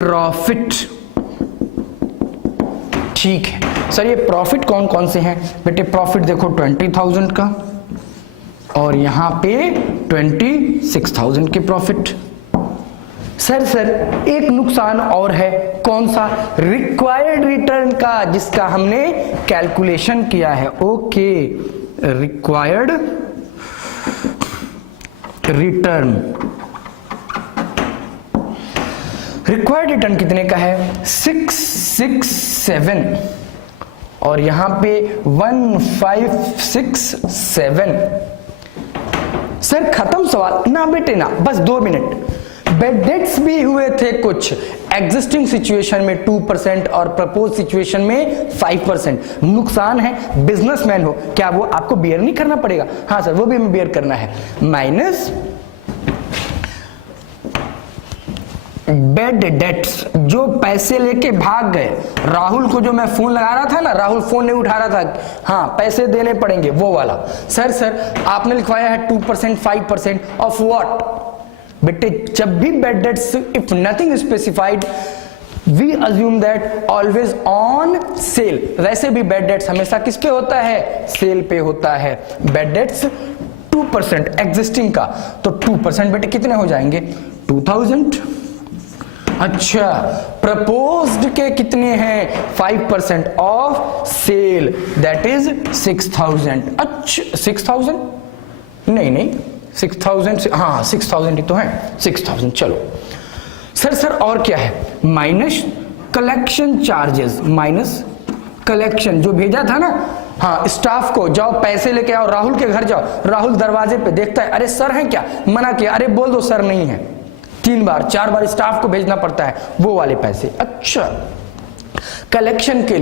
Profit. ठीक है sir, ये प्रॉफिट कौन कौन से हैं बेटे? प्रॉफिट देखो 20,000 का और यहां पे 26,000 के प्रॉफिट। सर एक नुकसान और है, कौन सा? रिक्वायर्ड रिटर्न का, जिसका हमने कैलकुलेशन किया है। Okay, required return. Required return कितने का है? 667 और यहां पे 1567। सर खत्म सवाल ना बेटे ना, बस 2 मिनट। बैड डेट्स भी हुए थे कुछ, एग्जिस्टिंग सिचुएशन में 2% और प्रपोज सिचुएशन में 5%। नुकसान है, बिजनेसमैन हो, क्या वो आपको बियर नहीं करना पड़ेगा? हाँ सर, वो भी हमें बियर करना है। माइनस बैड डेट्स, जो पैसे लेके भाग गए। राहुल को जो मैं फोन लगा रहा था ना, राहुल फोन नहीं उठा रहा था, हाँ पैसे देने पड़ेंगे, वो वाला। सर आपने लिखवाया है 2%, 5% ऑफ व्हाट? बेटे जब भी bad dates, if nothing specified, we assume that always on sale. वैसे भी बैड डेट्स हमेशा किस पे होता है? सेल पे होता है। बैड डेट्स 2% एग्जिस्टिंग का, तो 2% बेटे कितने हो जाएंगे? 2000। अच्छा, प्रपोज्ड के कितने हैं? 5% ऑफ सेल, दैट इज 6000। अच्छा 6000 नहीं 6000 हाँ 6000 ही तो है, 6000। चलो सर और क्या है? Minus collection charges, minus collection जो भेजा था ना, हाँ स्टाफ को, जाओ पैसे लेके आओ, राहुल के घर जाओ। राहुल दरवाजे पे देखता है, अरे सर है क्या? मना किया, अरे बोल दो सर नहीं है। 3 बार 4 बार स्टाफ को भेजना पड़ता है, वो वाले पैसे। अच्छा, कलेक्शन के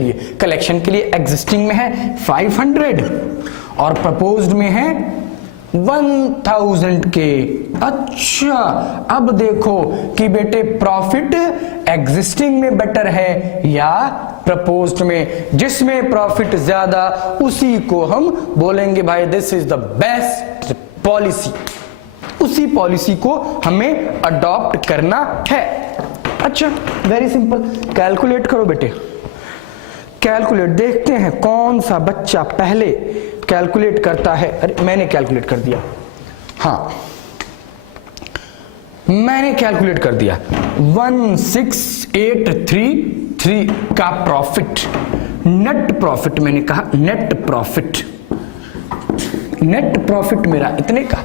लिए एग्जिस्टिंग में है 500 और प्रपोज्ड में है 1000 के। अच्छा, अब देखो कि बेटे प्रॉफिट एग्जिस्टिंग में बेटर है या प्रपोज्ड में? जिसमें प्रॉफिट ज्यादा उसी को हम बोलेंगे भाई this is the best policy. उसी पॉलिसी को हमें अडॉप्ट करना है। अच्छा, वेरी सिंपल, कैलकुलेट करो बेटे। कैलकुलेट, देखते हैं कौन सा बच्चा पहले कैलकुलेट करता है। अरे मैंने कैलकुलेट कर दिया, हाँ मैंने कैलकुलेट कर दिया। 16833 का प्रॉफिट, नेट प्रॉफिट, मैंने कहा नेट प्रॉफिट मेरा इतने का।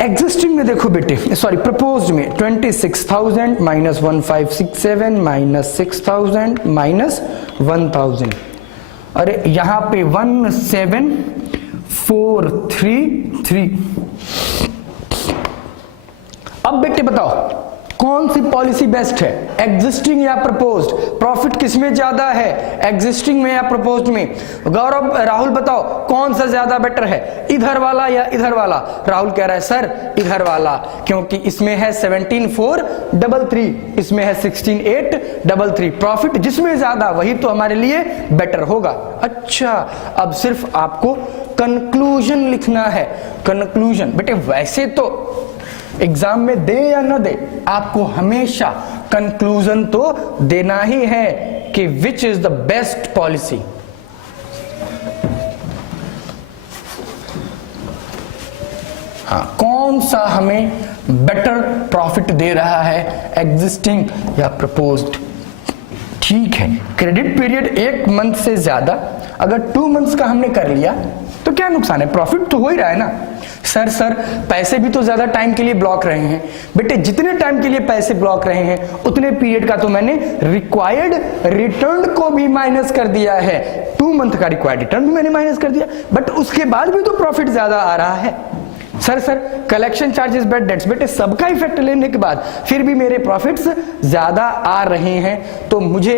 एग्जिस्टिंग में देखो बेटे, सॉरी प्रपोज्ड में 26,000 माइनस 1567 माइनस 6,000 माइनस 1,000। अरे यहां पे 17433। अब बेटे बताओ कौन सी पॉलिसी बेस्ट है, एग्जिस्टिंग या प्रपोज्ड? प्रॉफिट किसमें ज्यादा है, एग्जिस्टिंग में या प्रपोज्ड में? गौरव, राहुल बताओ कौन सा ज्यादा बेटर है, इधर वाला या इधर वाला? राहुल कह रहा है सर इधर वाला, क्योंकि इसमें है 17,433, इसमें है 16,833। प्रॉफिट जिसमें ज्यादा वही तो हमारे लिए बेटर होगा। अच्छा, अब सिर्फ आपको कंक्लूजन लिखना है। कंक्लूजन बेटे वैसे तो एग्जाम में दे या ना दे, आपको हमेशा कंक्लूजन तो देना ही है कि which is the best policy. हाँ, कौन सा हमें बेटर प्रॉफिट दे रहा है, एग्जिस्टिंग या प्रपोज्ड? ठीक है, क्रेडिट पीरियड 1 मंथ से ज्यादा, अगर 2 मंथ्स का हमने कर लिया तो क्या नुकसान है? प्रॉफिट तो हो ही रहा है ना। सर पैसे भी तो ज्यादा टाइम के लिए ब्लॉक रहे हैं। बेटे जितने टाइम के लिए पैसे ब्लॉक रहे हैं उतने पीरियड का तो मैंने रिक्वायर्ड रिटर्न को भी माइनस कर दिया है। 2 मंथ का रिक्वायर्ड रिटर्न भी मैंने माइनस कर दिया, बट उसके बाद भी तो प्रॉफिट ज्यादा आ रहा है। Sir collection charges, bad debts, बेटे सबका इफेक्ट लेने के बाद फिर भी मेरे प्रॉफिट्स ज्यादा आ रहे हैं, तो मुझे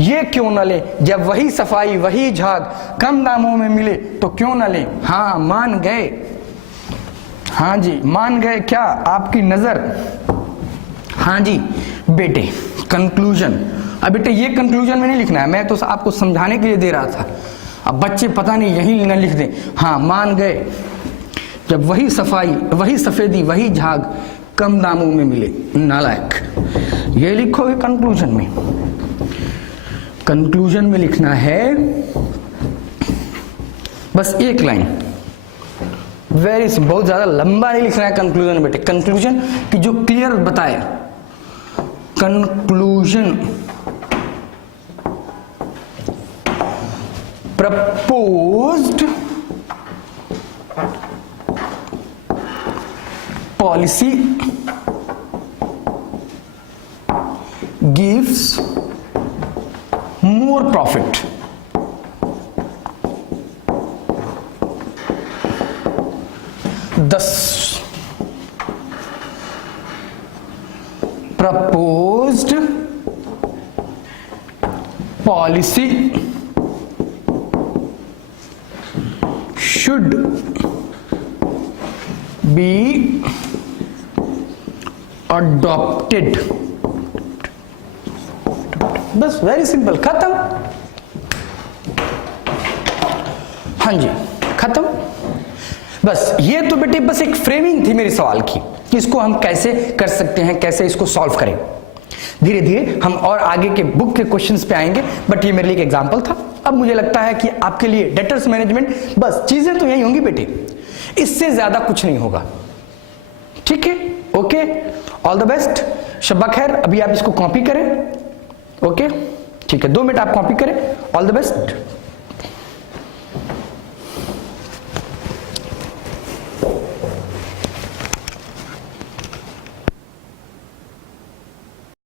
ये क्यों ना ले? जब वही सफाई वही झाग कम दामों में मिले तो क्यों ना ले? हाँ मान गए, हाँ जी मान गए, क्या आपकी नजर? हाँ जी बेटे, कंक्लूजन। अब बेटे ये कंक्लूजन में नहीं लिखना है, मैं तो आपको समझाने के लिए दे रहा था। अब बच्चे पता नहीं यही न लिख दें। हाँ मान गए, जब वही सफाई वही सफेदी वही झाग कम दामों में मिले। नालायक। ये लिखोगे कंक्लूजन में। कंक्लूजन में लिखना है बस एक लाइन, वेरी सिंपल, बहुत ज्यादा लंबा नहीं लिखना है कंक्लूजन में बेटे। कंक्लूजन की जो क्लियर बताए, conclusion proposed policy gives more profit. Thus, proposed policy should be adopted. बस वेरी सिंपल, खत्म। हाँ जी खत्म। बस ये तो बेटे बस एक फ्रेमिंग थी मेरे सवाल की कि इसको हम कैसे कर सकते हैं, कैसे इसको सॉल्व करें। धीरे धीरे हम और आगे के बुक के क्वेश्चंस पे आएंगे, बट ये मेरे लिए एक एग्जांपल था। अब मुझे लगता है कि आपके लिए डेटर्स मैनेजमेंट, बस चीजें तो यही होंगी बेटे, इससे ज्यादा कुछ नहीं होगा। ठीक है, ओके, ऑल द बेस्ट, शब्बा खैर। अभी आप इसको कॉपी करें, ओके ठीक है, 2 मिनट आप कॉपी करें। All the best.